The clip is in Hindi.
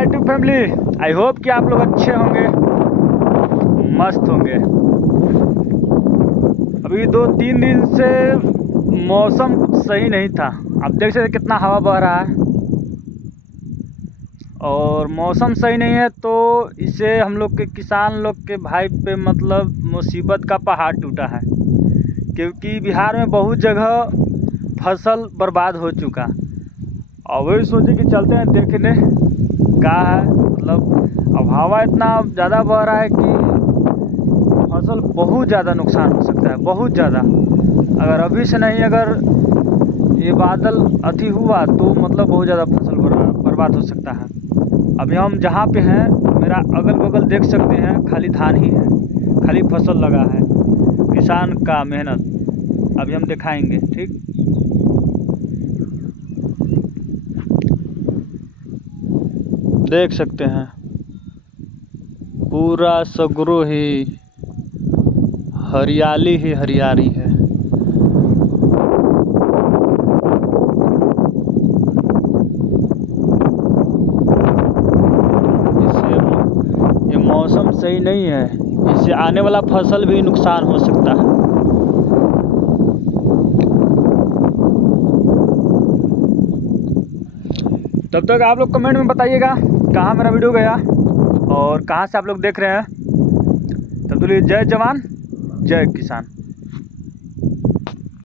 Hi to family, I hope कि आप लोग अच्छे होंगे, मस्त होंगे। अभी 2-3 दिन से मौसम सही नहीं था। आप देख सकते कितना हवा बह रहा है और मौसम सही नहीं है तो इससे हम लोग के किसान लोग के भाई पे मतलब मुसीबत का पहाड़ टूटा है, क्योंकि बिहार में बहुत जगह फसल बर्बाद हो चुका। और वही सोचे कि चलते हैं देखने क्या है। मतलब अब हवा इतना ज़्यादा बह रहा है कि फसल बहुत ज़्यादा नुकसान हो सकता है, बहुत ज़्यादा। अगर अभी से नहीं, अगर ये बादल अति हुआ तो मतलब बहुत ज़्यादा फसल बर्बाद हो सकता है। अभी हम जहाँ पे हैं, मेरा अगल बगल देख सकते हैं, खाली धान ही है, खाली फसल लगा है, किसान का मेहनत अभी हम दिखाएंगे। ठीक, देख सकते हैं पूरा सगरो ही हरियाली ही हरियाली है। इससे ये मौसम सही नहीं है, इससे आने वाला फसल भी नुकसान हो सकता है। तब तक आप लोग कमेंट में बताइएगा कहाँ मेरा वीडियो गया और कहाँ से आप लोग देख रहे हैं। तब तो जय जवान जय किसान।